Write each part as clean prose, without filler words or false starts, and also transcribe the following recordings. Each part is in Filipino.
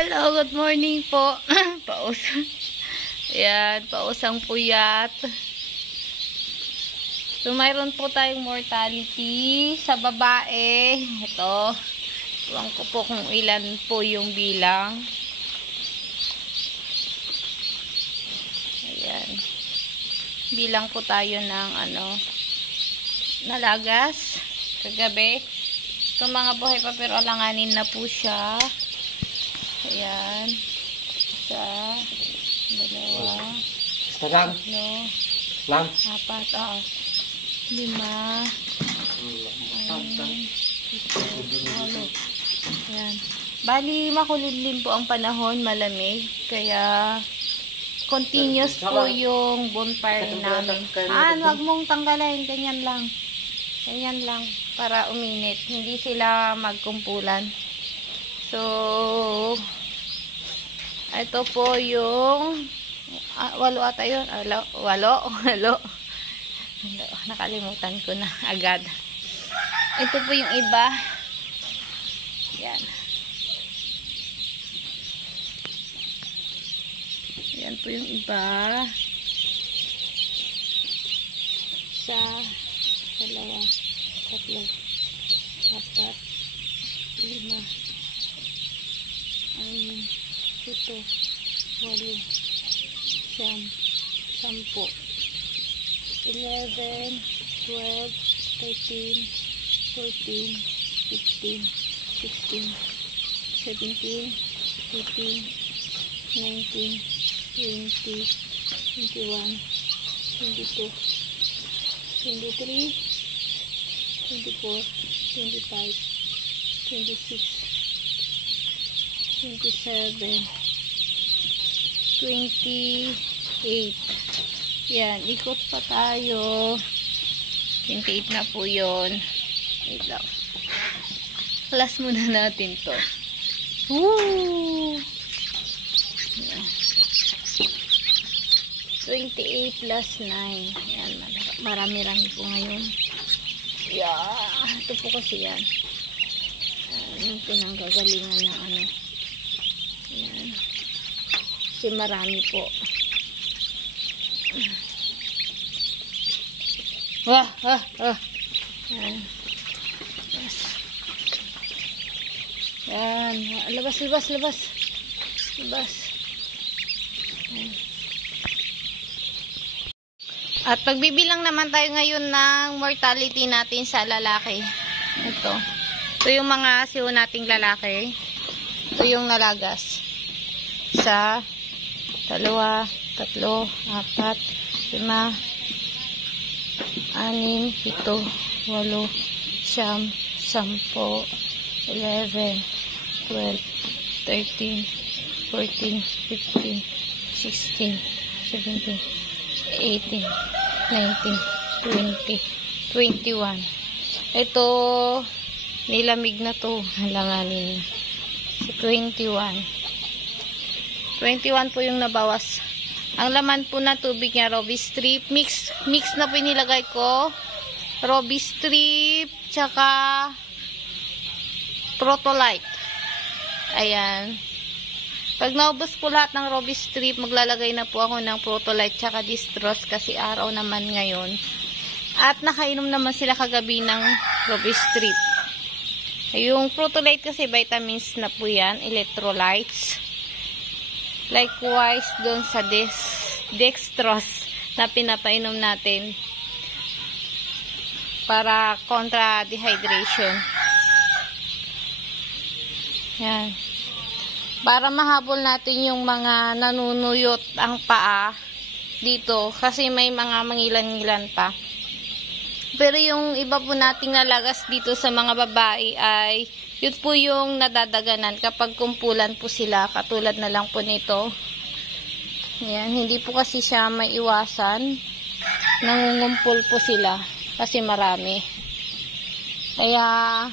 Hello, good morning po. Paus. Ayan, pausang puyat. So, mayroon po tayong mortality sa babae. Ito. Tuwang ko po kung ilan po yung bilang. Ayan. Bilang po tayo ng nalagas. Kagabi. Itong mga buhay pa pero alanganin na po siya. Ayan. Isa. Dalawa. Tatlo. Apat. Lima. Walo. Ayan. Bali, makulidlim po ang panahon. Malamig. Kaya, continuous po yung bonfire namin. Wag mong tanggalin. Ganyan lang. Ganyan lang. Para uminit. Hindi sila magkumpulan. So, ito po yung walo ata yun. Walo. Nakalimutan ko na agad. Ito po yung iba. Yan. Yan po yung iba. Isa, dalawa, tatlo, apat, lima, 7, 8, 9, 10, 11, 12, 13, 14, 15, 16, 17, 18, 19, 20, 21, 22, 23, 24, 25, 26, 27, 28. Yan, ikot pa tayo. 28 na po yun. Wait lang. Plus muna natin to. Woo! Yan. 28 plus 9. Yan, marami-rami po ngayon. Yeah, ito po kasi yan. Yung pinanggagalingan ng Yan. Kasi marami po. Yan. Yes. Yan. Labas. Yan. At pagbibilang naman tayo ngayon ng mortality natin sa lalaki. Ito. Ito yung mga siyo nating lalaki. Ito yung nalagas. 1, 2, 3, 4, 5, 6, 7, 8, 9, 10, 11, 12, 13, 14, 15, 16, 17, 18, 19, 20, 21. Ito, nilamig na to. Halanganin na. 21 po yung nabawas. Ang laman po na tubig niya, Robbie strip. Mix na po inilagay ko. Robbie strip, tsaka Protolite. Ayan. Pag naubos po lahat ng Robbie strip, maglalagay na po ako ng Protolite tsaka Distros kasi araw naman ngayon. At nakainom naman sila kagabi ng Robbie strip. Yung Protolite kasi vitamins na po yan, electrolytes. Likewise, doon sa dextrose na pinapainom natin para kontra dehydration. Yan. Para mahabol natin yung mga nanunuyot ang paa dito kasi may mga mangilan-ngilan pa. Pero yung iba po nating nalagas dito sa mga babae ay yun po yung nadadaganan kapag kumpulan po sila. Katulad na lang po nito. Ayan, hindi po kasi siya may iwasan. Nangungumpul po sila kasi marami. Kaya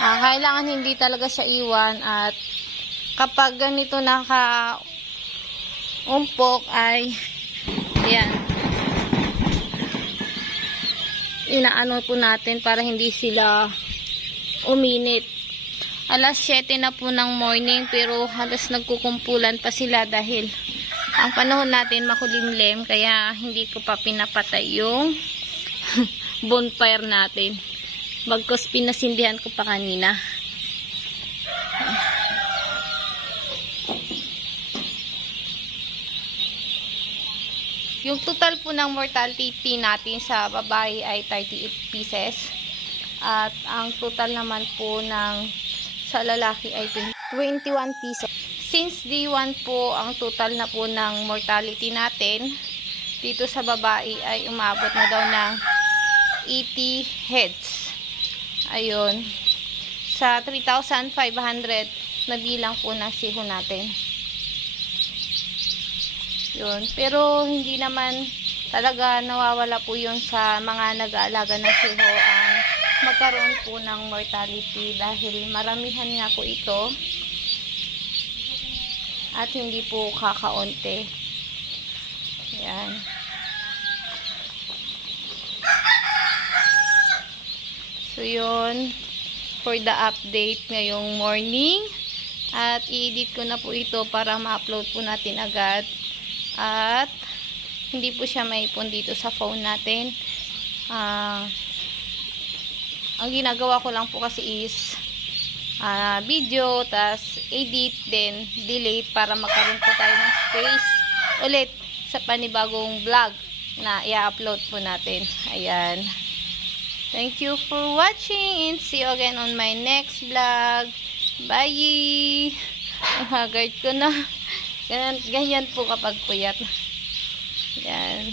kailangan hindi talaga siya iwan at kapag ganito naka-umpok ay ayan, inaano po natin para hindi sila uminit. Alas 7 na po ng morning pero halos nagkukumpulan pa sila dahil ang panahon natin makulimlim kaya hindi ko pa pinapatay yung bonfire natin. Bagkus pinasindihan ko pa kanina. Yung total po ng mortality natin sa babae ay 38 pieces. At ang total naman po sa lalaki ay 21 pieces. Since day 1 po ang total na po ng mortality natin, dito sa babae ay umabot na daw ng 80 heads. Ayun. Sa 3,500 na bilang po ng siho natin. Yun. Pero hindi naman talaga nawawala po yun sa mga nag-aalaga ng siho ang magkaroon po ng mortality dahil maramihan nga po ito at hindi po kakaunti. Yan. So yun for the update ngayong morning at i-edit ko na po ito para ma-upload po natin agad at hindi po siya maipon dito sa phone natin. Ang ginagawa ko lang po kasi is video, tas edit, then delete para magkaroon po tayo ng space ulit sa panibagong vlog na i-upload po natin. Ayan. Thank you for watching and see you again on my next vlog. Bye! Ang haggard ko na. Ganyan po kapag puyat. Ayan.